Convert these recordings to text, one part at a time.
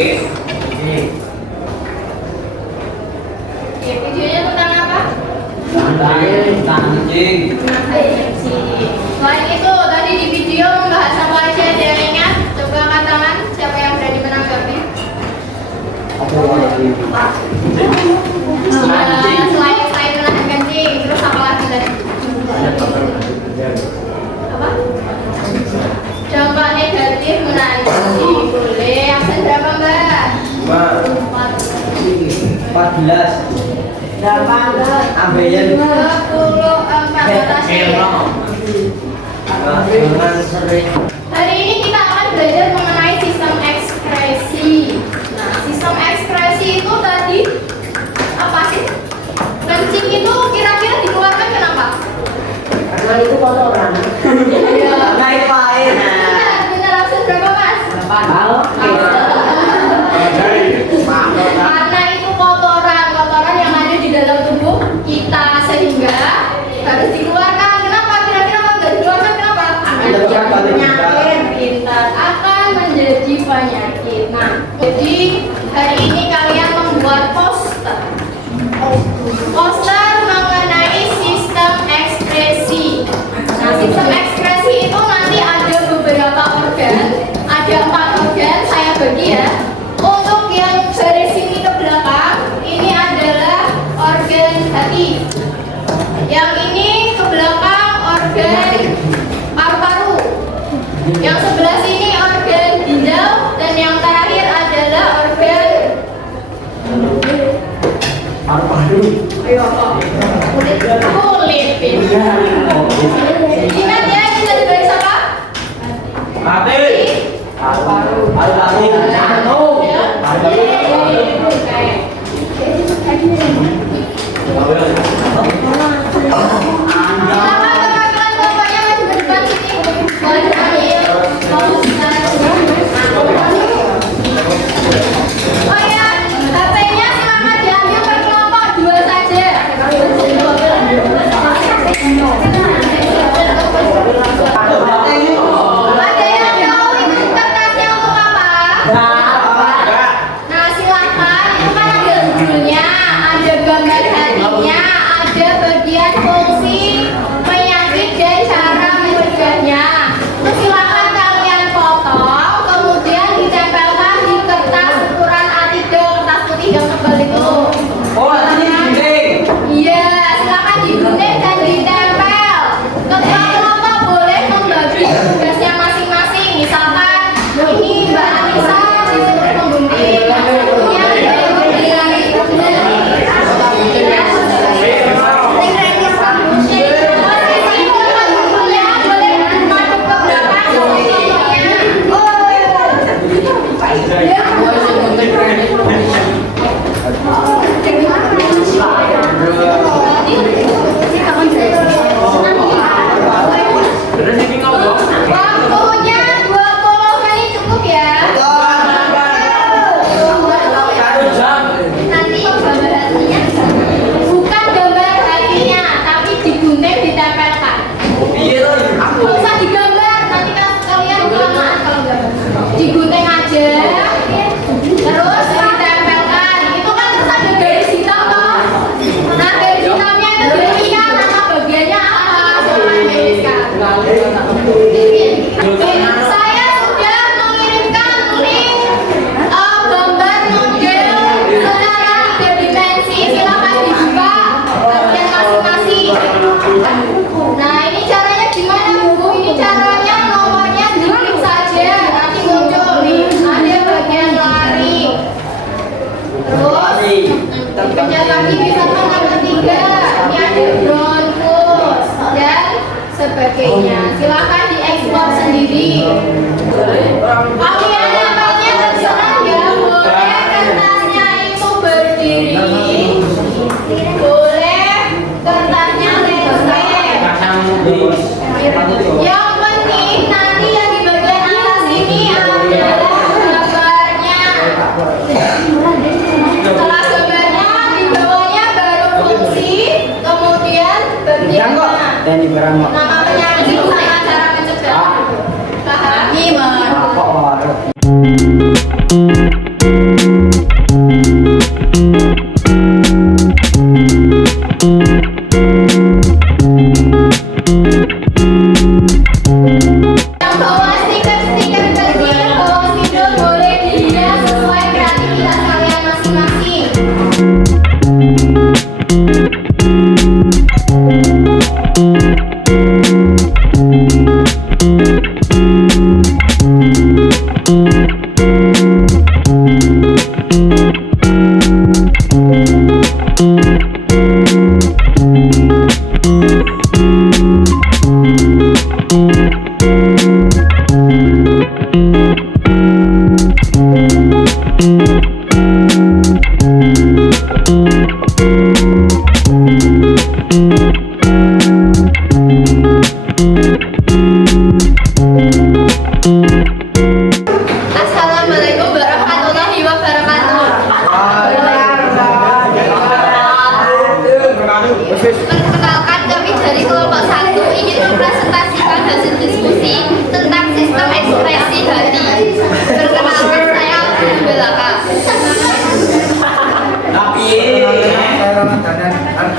Oke, videonya tentang apa? Anjing. Selain itu, tadi di video membahas apa aja, ada yang ingat? Coba angkat tangan, siapa yang berani menanggapi? Selain menahan kencing, terus apa lagi tadi? Apa? Dampak negatif menahan kencing. Boleh, absen berapa mbak? 14. Ambeien. 24 Jangan sering. Hari ini kita akan belajar mengenai sistem ekspresi. Nah, sistem ekspresi itu tadi apa sih? Kencing itu kira-kira dikeluarkan kenapa? Karena itu kotoran. Ya. Naik air. Benar, absen berapa mas? Karena itu kotoran yang ada di dalam tubuh kita sehingga harus dikeluarkan. Kenapa? Kira-kira kalau nggak dikeluarkan kenapa? Pintar akan menjadi penyakit. Nah, jadi hari ini kalian membuat poster mengenai sistem ekspresi. Nah, sistem ekspresi itu nanti ada beberapa organ, ada 4 organ, saya bagi ya. Untuk yang garis ini ke belakang, ini adalah organ hati. Yang ini ke belakang organ paru-paru. Yang sebelah sini organ ginjal dan yang terakhir adalah organ kulit. Ingat ya,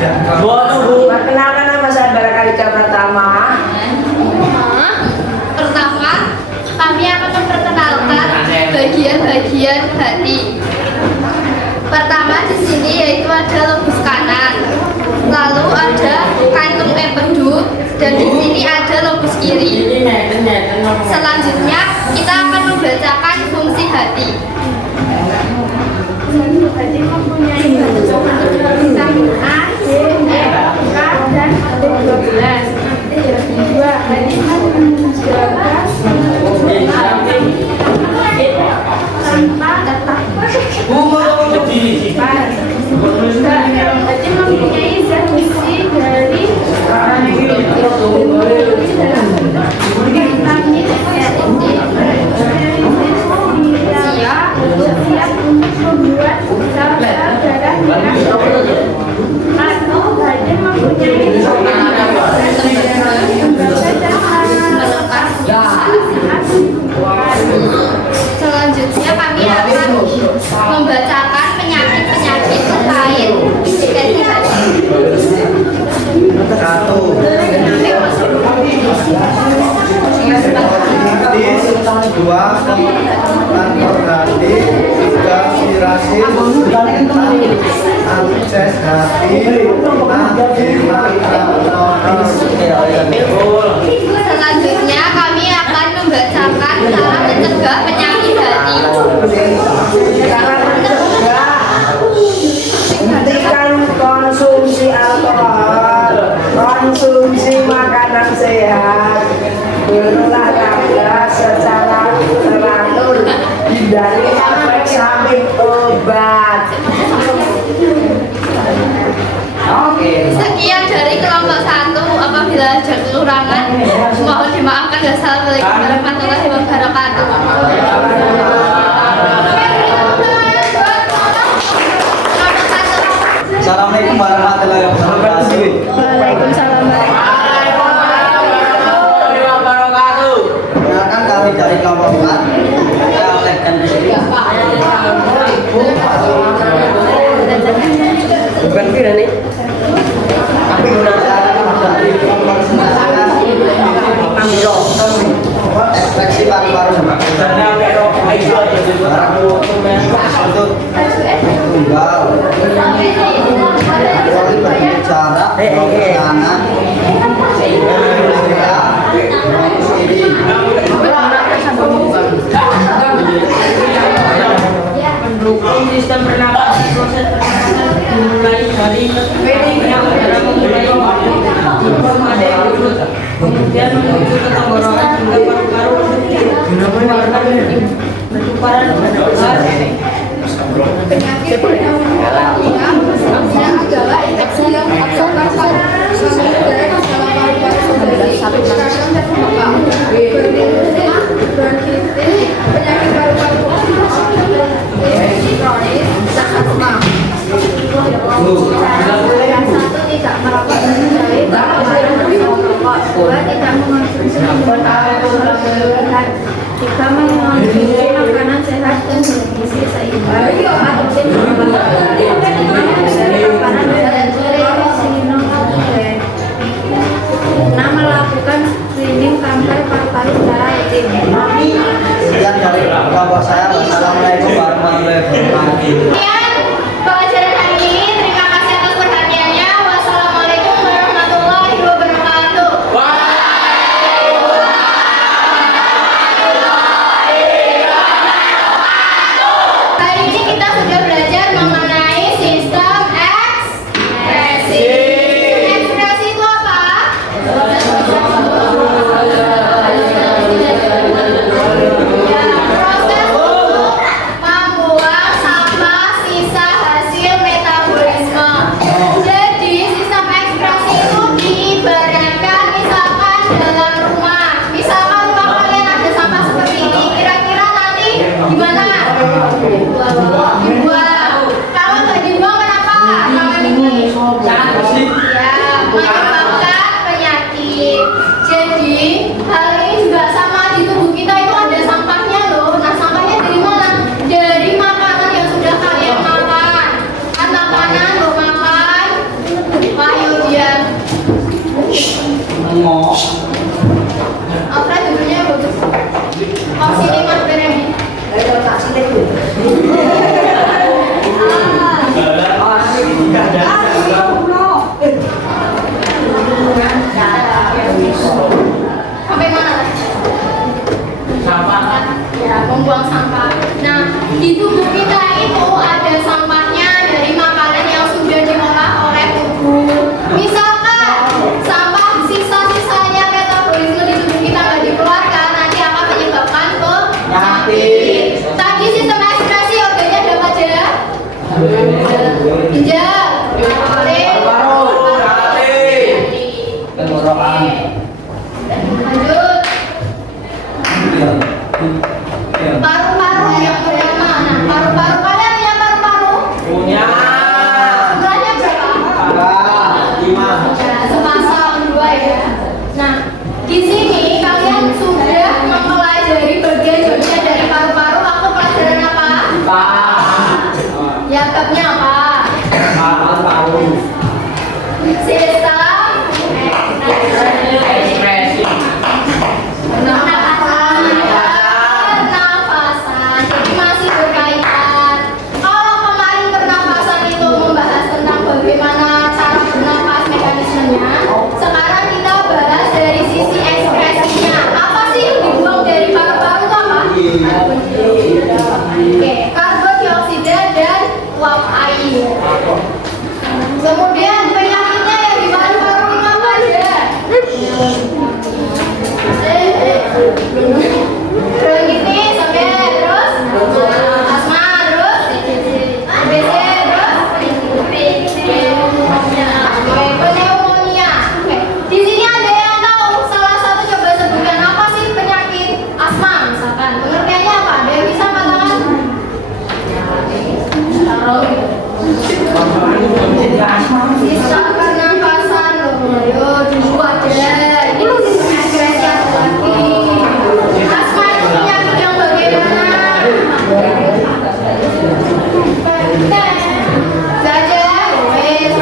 Perkenalkan nama saya Barakalika Pratama. Pertama, kami akan memperkenalkan bagian-bagian hati. Pertama di sini yaitu ada lobus kanan, lalu ada kantung empedu, dan di sini ada lobus kiri. Selanjutnya kita akan membacakan fungsi hati. Hati mempunyai vitamin A, D, E, K, dan B12. Dua, hati menjaga tanpa tetap. Hati mempunyai zat besi dari vitamin siap untuk membuat sel-sel darah merah atau hati mempunyai selanjutnya kami akan membacakan penyakit-penyakit lain infeksi hati. Satu. Dua, kanker hati. Tiga, sirasis. Akses hati. Selanjutnya kami akan membacakan cara mencegah penyakit hati. Cara mencegah, hentikan konsumsi alkohol, konsumsi makanan sehat, berolahraga secara teratur, hindari efek samping obat. Sekian dari kelompok 1. Apabila ada kekurangan, mohon dimaafkan. Wassalamualaikum warahmatullahi wabarakatuh. Assalamualaikum warahmatullahi wabarakatuh. Waalaikumsalam. Perkenalkan kami dari kelompok 4. Saya Oleh dan Rizky. Bukan kira nih. Kami gunakan dari kelompok 9. Ekspresi paru-paru. Untuk tunggal. Kecuali berbicara, kanan, kiri. Mendukung sistem pernapasan, proses pernapasan dimulai dari yang memulai informasi mulut, kemudian menuju ke tenggorokan hingga paru-paru mengeluarkan kecuparan gas. Penyakit adalah infeksi yang menyebabkan saluran udara di dalam paru-paru bronkitis, penyakit paru-paru infeksi kronis, dan asma. Yang satu, tidak merokok dan menjauhi barang-barang bersama merokok. Dua, tidak mengonsumsi berlebihan. Tiga, mengonsumsi makanan sehat dan bergizi seimbang. Empat, melakukan screening kanker paru-paru secara rutin. Sekian dari kelompok saya. Wassalamualaikum warahmatullahi wabarakatuh. Pelajaran hari ini, terima kasih atas perhatiannya. Wassalamualaikum warahmatullahi wabarakatuh. Hari ini kita sudah belajar mengenai sistem ekspresi. Ekspresi itu apa? Ya, proses untuk membuang sampah sisa membuang sampah. Nah, di tubuh kita itu ada sampahnya dari makanan yang sudah diolah oleh tubuh. Misalkan sampah sisa-sisanya metabolisme di tubuh kita nggak dikeluarkan, nanti akan menyebabkan penyakit. Tadi sistem ekspresi organnya ada apa aja? Ginjal, lanjut. Paru-paru yang pertama. Nah, paru-paru kalian punya paru-paru? Punya. Jumlahnya berapa? 5. Ya, sepasang 2 ya. Nah, di sini kalian sudah mempelajari bagian-bagian dari paru-paru. Waktu pelajaran apa? Ya, tabnya apa? Sistem Ekspresi. pernafasan. Jadi masih berkaitan. Kalau kemarin pernafasan itu membahas tentang bagaimana cara bernafas, mekanismenya, sekarang kita bahas dari sisi ekspresinya. Apa sih yang dibuang dari paru-paru itu apa? Oke, karbon dioksida dan uap air. Kemudian penyakitnya yang di paru-paru itu apa aja? Bronkitis, sampai terus asma, terus TBC, terus pneumonia. Oke, di sini ada yang tahu salah satu, coba sebutkan apa sih penyakit asma misalkan. Pengertiannya apa? Ada yang bisa katakan? Sistem pernafasan loh, dulu ada. Ini sistem ekspresi ada lagi. Asma itu penyakit yang bagaimana? Saja, wes,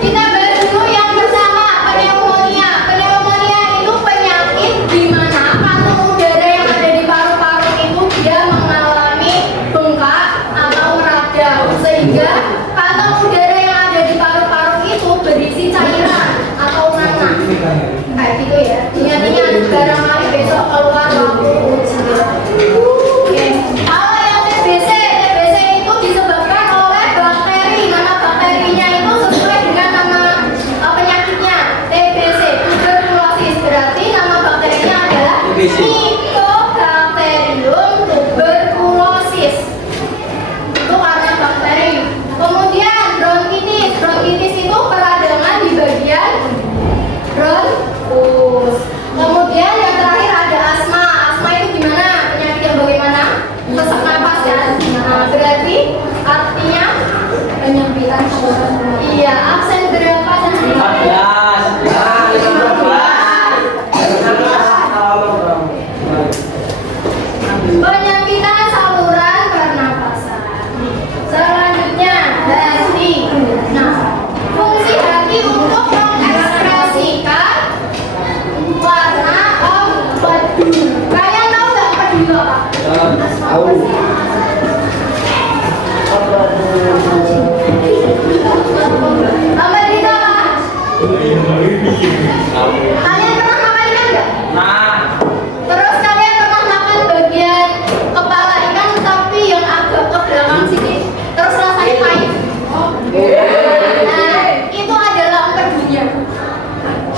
kita bahas dulu yang pertama, pneumonia. Pneumonia itu penyakit di mana kantung udara yang ada di paru-paru itu dia mengalami bengkak atau meradang, sehingga kantong udara yang ada di paru-paru itu berisi cairan atau nanah. Kayak gitu ya. Ingat-ingat barangkali besok keluar waktu ujian. Oke. Kalau yang TBC itu disebabkan oleh bakteri. Nama bakterinya itu sesuai dengan nama penyakitnya. TBC, tuberkulosis. Berarti nama bakterinya adalah TBC. Mycobacterium tuberculosis. Itu karena bakteri. Kemudian bronkitis. Bronkitis itu peradangan di bagian bronkus. Kemudian yang terakhir ada asma. Asma itu gimana? Penyakit yang bagaimana? Sesak nafas kan? Nah, berarti artinya penyempitan saluran. Iya, absen berapa? 14. Penyempitan saluran pernapasan. Selanjutnya hati. Nah, fungsi hati untuk mengekspresikan warna empedu. Kalian tahu nggak empedu apa? Tahu. Empedu itu apa? Kalian pernah makan ikan nggak? Nah, Terus kalian pernah makan bagian kepala ikan tapi yang agak ke belakang sini, terus rasanya pahit. Nah, itu adalah empedunya.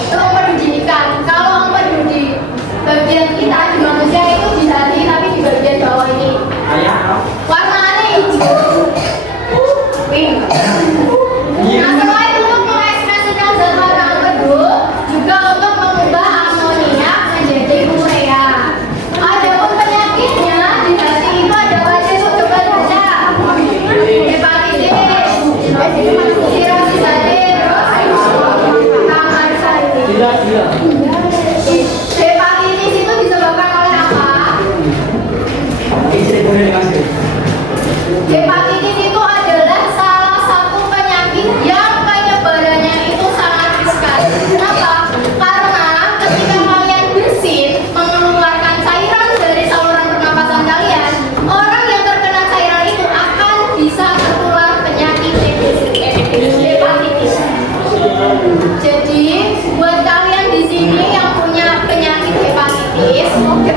Itu empedu di ikan. Kalau empedu di bagian kita di manusia itu di hati, tapi di bagian bawah ini ayah. warnanya hijau, pink. Nah, selain untuk mengekspresikan zat warna empedu, juga untuk mengubah amoniak menjadi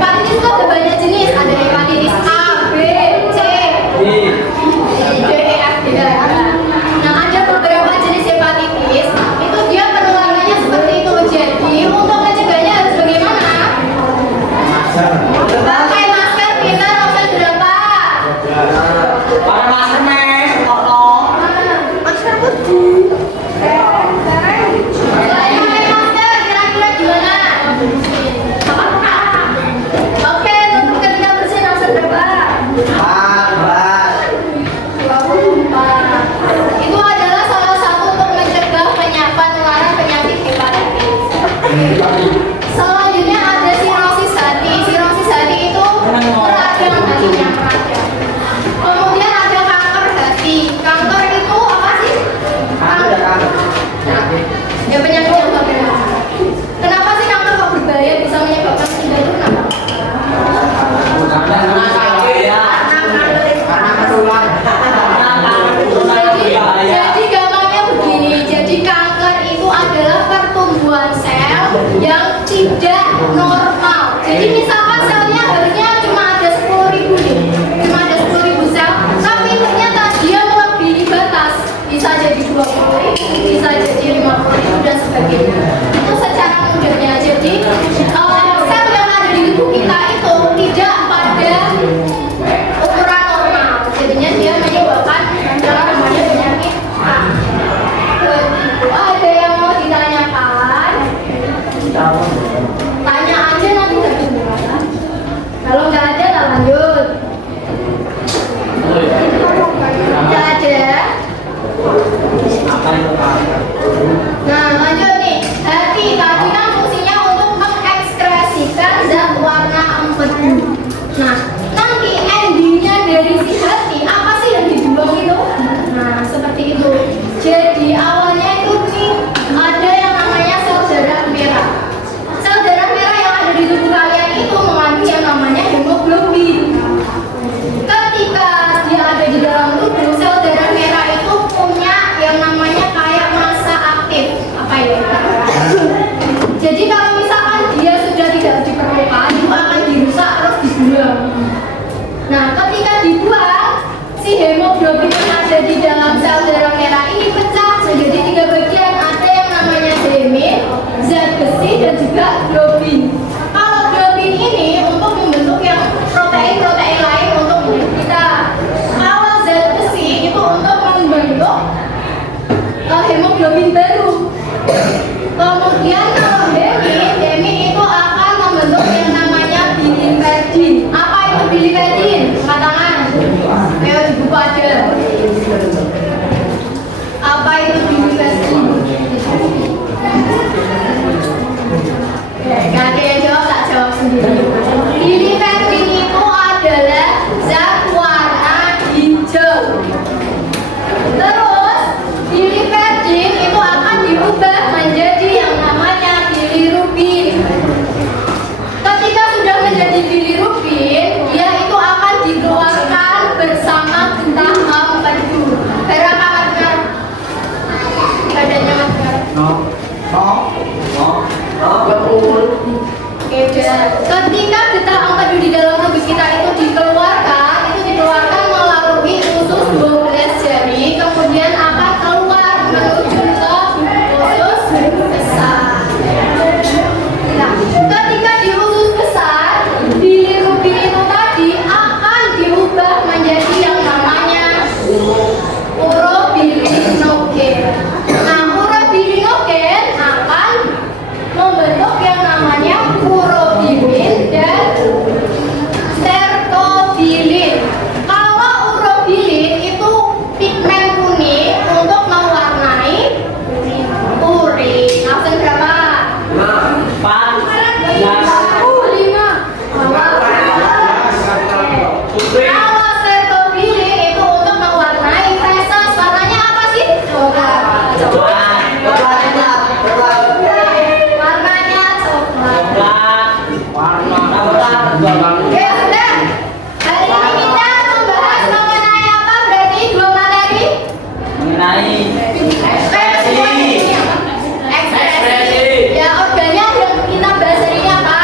Hepatitis itu ada banyak jenis, ada hepatitis A, B, C, D, E, F, G. Nah, ada beberapa jenis hepatitis itu dia penularannya seperti itu. Jadi untuk mencegahnya harus bagaimana? Pakai masker, pintar, opsi berapa? Para masker nih, Masker putih. Selain pakai masker, kira-kira gimana? Oke, untuk ketika bersin opsi berapa? 24. Itu adalah salah satu untuk mencegah penularan penyakit hepatitis. Selanjutnya ada sirosis hati. Sirosis hati itu meradang hatinya, meradang. Kemudian ada kanker hati. Kanker itu apa sih? Ya penyakit yang berbahaya. Kenapa sih kanker kok berbahaya bisa menyebabkan meninggal itu kenapa? Jadi gampangnya begini. Jadi kanker itu adalah pertumbuhan sel yang tidak normal. Jadi misalkan selnya harusnya cuma ada 10.000 nih, cuma ada 10.000 sel, tapi ternyata dia melebihi batas. Bisa jadi 20.000, bisa jadi 50.000 dan sebagainya. Itu secara mudahnya. Jadi sel yang ada di tubuh kita itu tidak pada ukuran normal. Jadinya dia menyebabkan yang namanya penyakit begitu. Ada yang mau ditanyakan? Tanya aja nanti dari mana. Kalau nggak ada, tak lanjut. Nggak ada. Nah, lanjut nih. Hati tadi kan fungsinya untuk mengekspresikan zat warna empedu. Nah, nanti endingnya dari si hati apa sih yang dibuang itu? Nah, seperti itu. Jadi awalnya itu nih ada yang namanya sel darah merah. Sel darah merah yang ada di tubuh kalian itu mengandung yang namanya hemoglobin. Ketika dia ada di dalam tubuh, sel darah merah itu punya yang namanya kayak massa aktif. Apa itu? Jadi kalau misalkan dia sudah tidak diperlukan, itu akan dirusak terus dibuang. Nah, ketika dibuang, si hemoglobin yang ada di dalam sel darah merah ini pecah menjadi 3 bagian. Ada yang namanya hemin, zat besi, dan juga globin. Kalau globin ini untuk membentuk yang protein-protein lain untuk hidup kita. Kalau zat besi itu untuk membentuk hemoglobin baru. Kemudian kalau hemin itu akan membentuk yang namanya biliverdin. Apa itu biliverdin? Angkat tangan. Ayo dibuka aja. Apa itu biliverdin? Gak ada yang jawab, tak jawab sendiri. Biliverdin itu adalah zat warna hijau. Terus biliverdin itu akan diubah menjadi yang namanya bilirubin. Ketika sudah menjadi bilirubin, dia itu akan dikeluarkan bersama getah empedu. Berapa marker? Badannya marker. Oke, ketika getah empedu di dalam tubuh kita itu dikeluarkan melalui usus 12 jari, kemudian akan keluar menuju ke usus besar. Nah, ketika di usus besar, bilirubin itu tadi akan diubah menjadi yang namanya urobilinogen. Nah, urobilinogen akan membentuk yang namanya urobilin dan stercobilin. Kalau urobilin itu pigmen kuning untuk mewarnai urin. Absen berapa? 5. Kalau stercobilin itu untuk mewarnai feses. Warnanya apa sih? Coklat. Warnanya coklat. Oke, sudah. Hari ini kita membahas mengenai apa? Berarti 2 materi. mengenai Ekspresi. Ya, organnya yang kita bahas hari ini apa?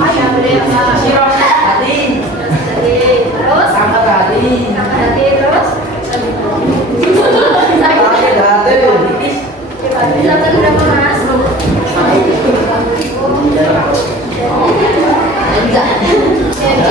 Ayah beli apa? Sirop hati. Terus? Sangka hati. Sama hati terus? Sakit hati. Silakan berapa mas? Enggak.